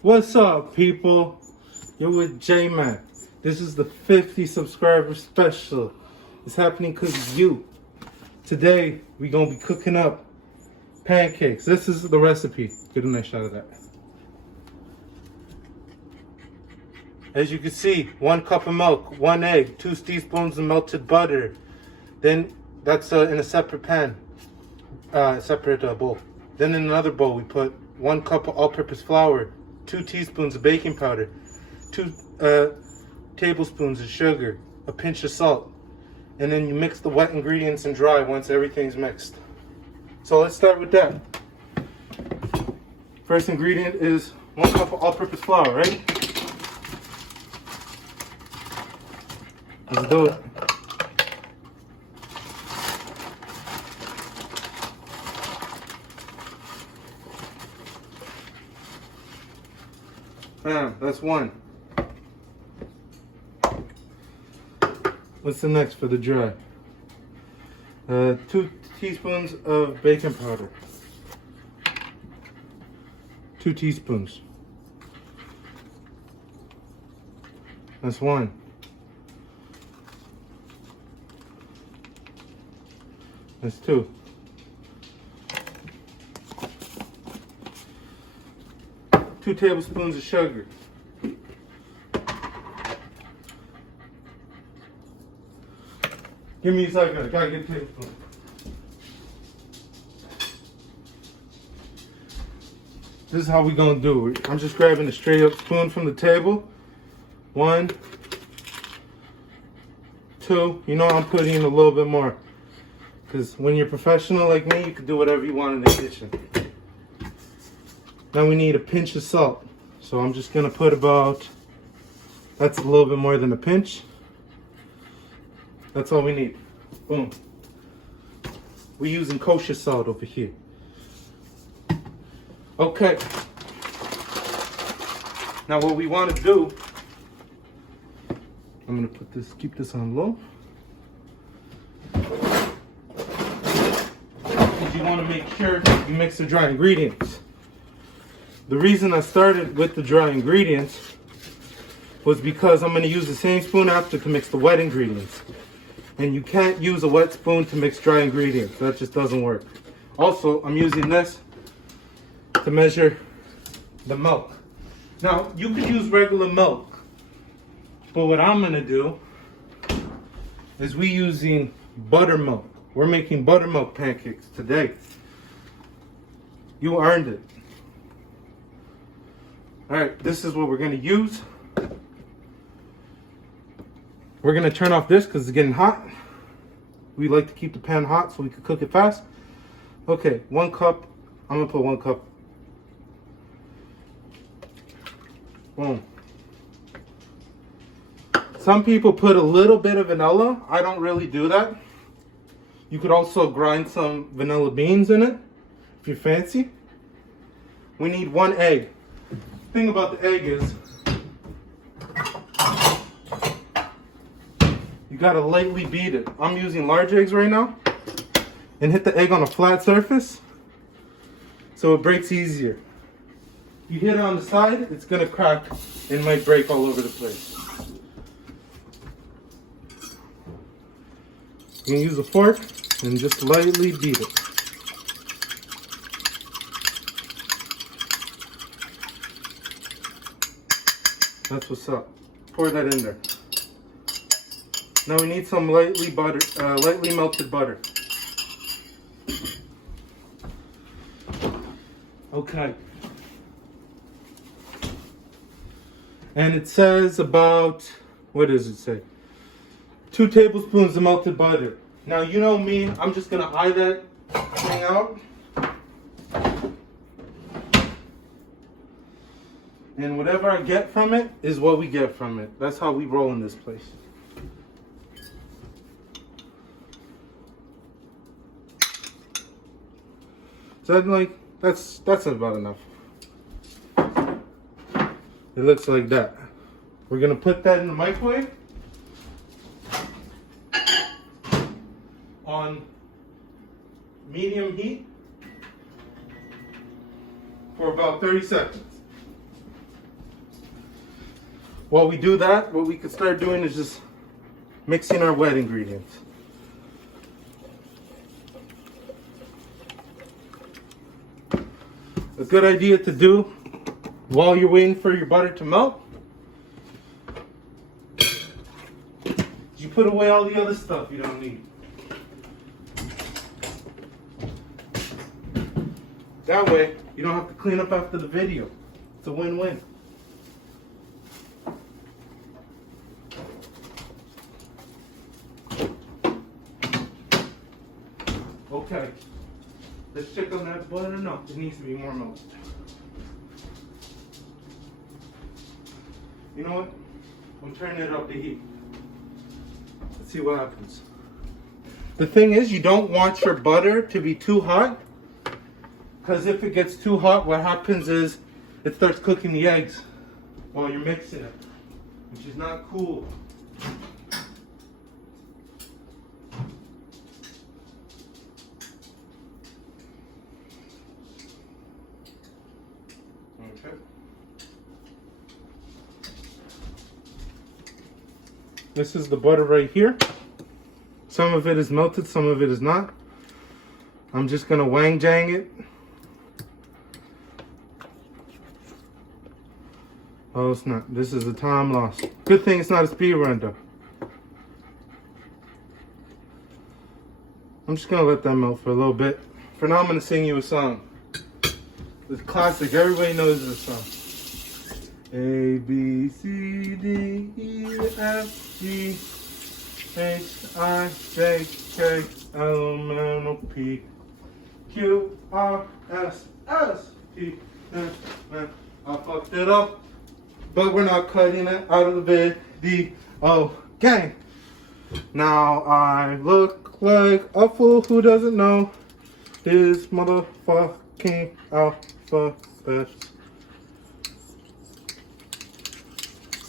What's up, people? You're with JEYMAK. This is the 50 subscriber special. It's happening because of you. Today, we're going to be cooking up pancakes. This is the recipe. Get a nice shot of that. As you can see, 1 cup of milk, 1 egg, 2 teaspoons of melted butter. Then that's in a separate pan, separate bowl. Then in another bowl, we put 1 cup of all-purpose flour, 2 teaspoons of baking powder, 2 tablespoons of sugar, a pinch of salt. And then you mix the wet ingredients and dry once everything's mixed. So let's start with that. First ingredient is 1 cup of all-purpose flour, right? Let's do it. Bam, that's 1. What's the next for the dry? 2 teaspoons of baking powder. 2 teaspoons. That's 1. That's 2. Two tablespoons of sugar. Give me a second, I gotta get a tablespoon. This is how we gonna do it. I'm just grabbing a straight up spoon from the table. 1, 2. You know I'm putting in a little bit more. Because when you're professional like me, you can do whatever you want in the kitchen. Now we need a pinch of salt. So I'm just gonna put about, that's a little bit more than a pinch. That's all we need. Boom. We're using kosher salt over here. Okay. Now what we want to do, I'm gonna put this, keep this on low. You want to make sure you mix the dry ingredients. The reason I started with the dry ingredients was because I'm going to use the same spoon after to mix the wet ingredients. And you can't use a wet spoon to mix dry ingredients. That just doesn't work. Also, I'm using this to measure the milk. Now, you could use regular milk. But what I'm going to do is we're using buttermilk. We're making buttermilk pancakes today. You earned it. Alright, this is what we're going to use. We're going to turn off this because it's getting hot. We like to keep the pan hot so we can cook it fast. Okay, 1 cup. I'm going to put 1 cup. Boom. Some people put a little bit of vanilla. I don't really do that. You could also grind some vanilla beans in it if you're fancy. We need 1 egg. The thing about the egg is you gotta lightly beat it. I'm using large eggs right now and hit the egg on a flat surface so it breaks easier. You hit it on the side, it's gonna crack and might break all over the place. You can use a fork and just lightly beat it. That's what's up. Pour that in there. Now we need some lightly melted butter. Okay. And it says about, what does it say? 2 tablespoons of melted butter. Now you know me, I'm just gonna eye that thing out. And whatever I get from it is what we get from it. That's how we roll in this place. So that's about enough. It looks like that. We're gonna put that in the microwave on medium heat for about 30 seconds. while we do that, what we could start doing is just mixing our wet ingredients. A good idea to do while you're waiting for your butter to melt, you put away all the other stuff you don't need. That way, you don't have to clean up after the video. It's a win-win. Okay. Let's check on that butter. No, it needs to be more melted. You know what? I'm turning it up the heat. Let's see what happens. The thing is, you don't want your butter to be too hot, because if it gets too hot, what happens is it starts cooking the eggs while you're mixing it, which is not cool. Okay. This is the butter right here. Some of it is melted, some of it is not. I'm just gonna wang jang it. Oh, it's not. This is a time loss. Good thing it's not a speed run though. I'm just gonna let that melt for a little bit. For now, I'm gonna sing you a song. It's classic. Everybody knows this song. A, B, C, D, E, F, G, H, I, J, K, L, M, N, O, P, Q, R, S, S, T, N, N. I fucked it up, but we're not cutting it out of the video. Gang. Now I look like a fool who doesn't know his motherfucking alphabet.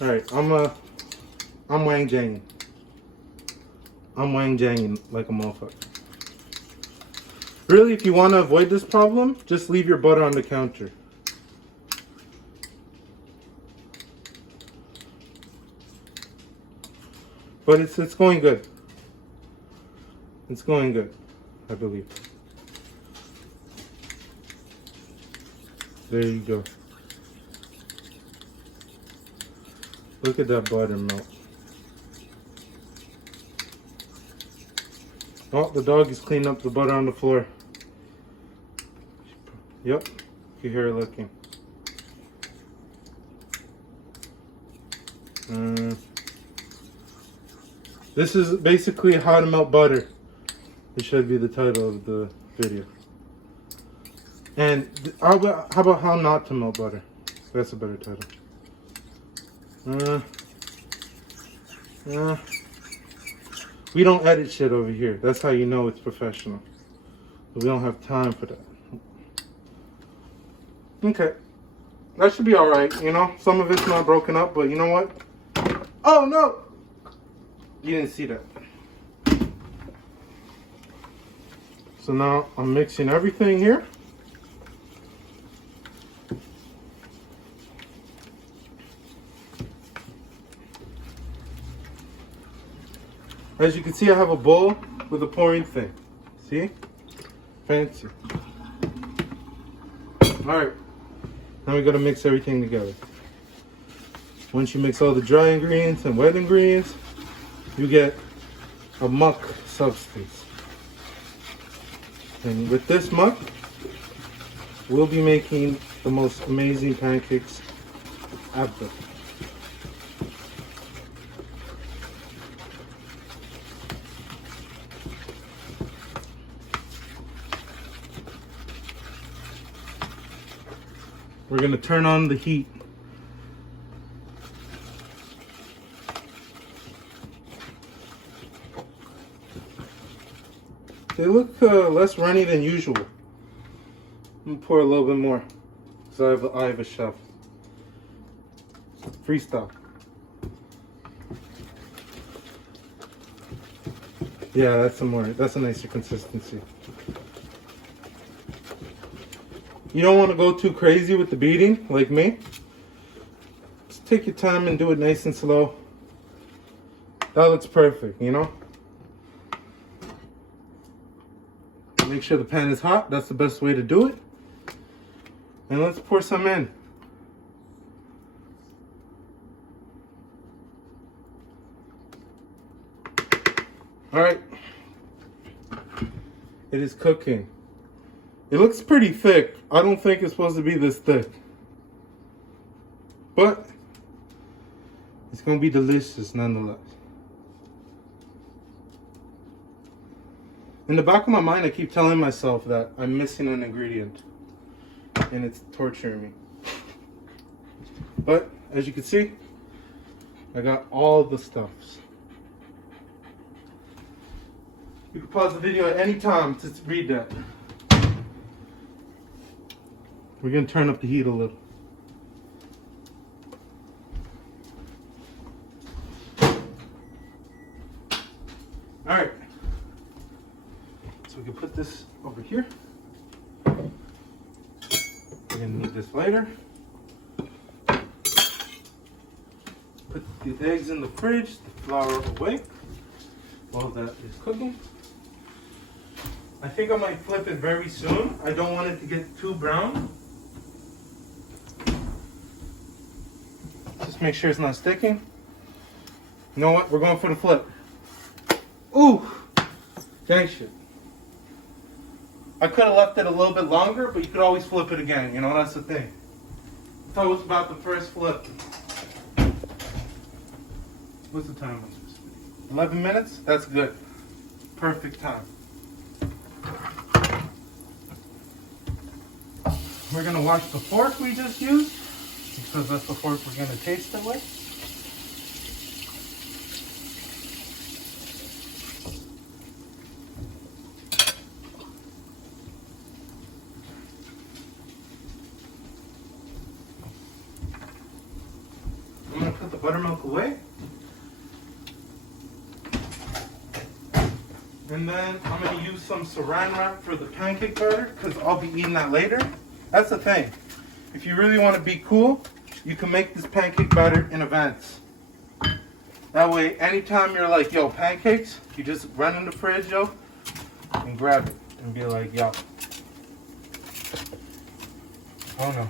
Alright, I'm wang janging. I'm wang janging like a motherfucker. Really, if you want to avoid this problem, just leave your butter on the counter. But it's going good. It's going good, I believe. There you go. Look at that butter melt. Oh, the dog is cleaning up the butter on the floor. Yep, you hear her licking. This is basically how to melt butter. It should be the title of the video. And how about how not to melt butter? That's a better title. We don't edit shit over here. That's how you know it's professional. But we don't have time for that. Okay. That should be alright, you know? Some of it's not broken up, but you know what? Oh no! You didn't see that. So now I'm mixing everything here. As you can see, I have a bowl with a pouring thing. See? Fancy. Alright. Now we gotta mix everything together. Once you mix all the dry ingredients and wet ingredients, you get a muck substance. And with this muck, we'll be making the most amazing pancakes ever. We're going to turn on the heat. They look less runny than usual. I'm going to pour a little bit more because I have a chef. Freestyle. Yeah, that's a nicer consistency. You don't want to go too crazy with the beating, like me. Just take your time and do it nice and slow. That looks perfect, you know? Make sure the pan is hot. That's the best way to do it. And let's pour some in. All right. It is cooking. It looks pretty thick. I don't think it's supposed to be this thick. But it's going to be delicious nonetheless. In the back of my mind, I keep telling myself that I'm missing an ingredient. And it's torturing me. But, as you can see, I got all the stuffs. You can pause the video at any time to read that. We're going to turn up the heat a little. Alright. So we can put this over here. We're going to need this later. Put the eggs in the fridge, the flour away while that is cooking. I think I might flip it very soon. I don't want it to get too brown. Just make sure it's not sticking. You know what? We're going for the flip. Ooh! Dang shit. I could have left it a little bit longer, but you could always flip it again. You know, that's the thing. I thought it was about the first flip. What's the time? 11 minutes? That's good. Perfect time. We're going to wash the fork we just used, because that's the fork we're going to taste it with. I'm going to put the buttermilk away. And then I'm going to use some saran wrap for the pancake batter, because I'll be eating that later. That's the thing. If you really want to be cool, you can make this pancake batter in advance. That way, anytime you're like, yo, pancakes, you just run in the fridge, yo, and grab it and be like, yo. Oh no,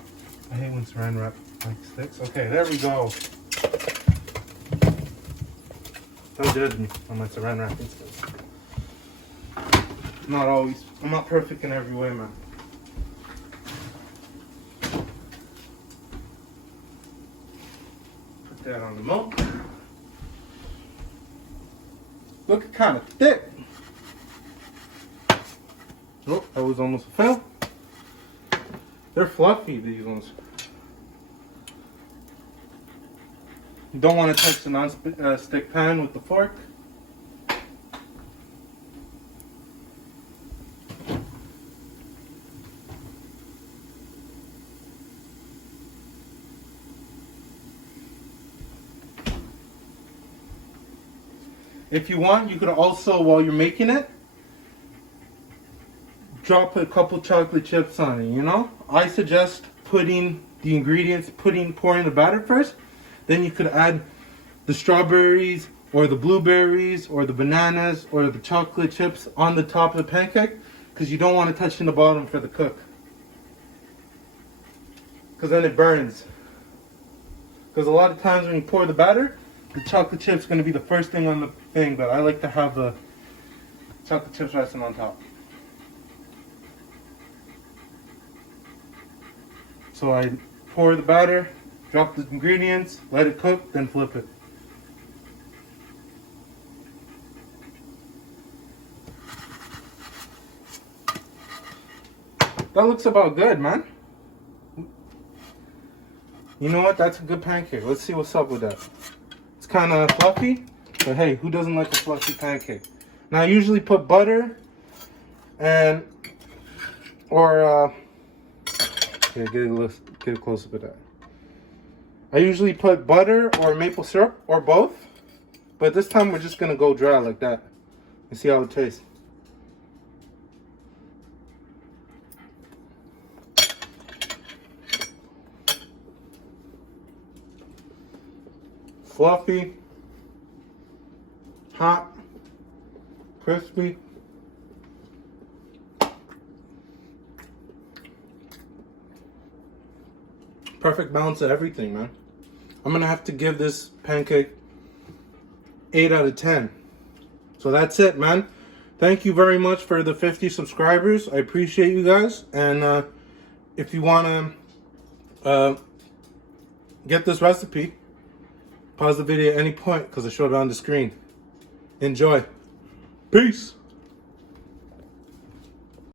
I hate when saran wrap like sticks. Okay, there we go. Don't judge me on my saran wrap sticks. Not always. I'm not perfect in every way, man. Put that on the milk. Looking kind of thick. Oh, that was almost a fail. They're fluffy, these ones. You don't want to touch the non-stick pan with the fork. If you want, you could also, while you're making it, drop a couple chocolate chips on it, you know? I suggest putting the ingredients, pouring the batter first. Then you could add the strawberries or the blueberries or the bananas or the chocolate chips on the top of the pancake, because you don't want to touch in the bottom for the cook. Because then it burns. Because a lot of times when you pour the batter, the chocolate chip's going to be the first thing on the thing, but I like to have the chocolate chips resting on top. So I pour the batter, drop the ingredients, let it cook, then flip it. That looks about good, man. You know what? That's a good pancake. Let's see what's up with that. It's kind of fluffy, but hey, who doesn't like a fluffy pancake? Now I usually put butter and, yeah, get a close up of that. I usually put butter or maple syrup or both, but this time we're just gonna go dry like that and see how it tastes. Fluffy, hot, crispy. Perfect balance of everything, man. I'm gonna have to give this pancake 8 out of 10. So that's it, man. Thank you very much for the 50 subscribers. I appreciate you guys. And if you want to get this recipe, pause the video at any point because I showed it on the screen. Enjoy. Peace.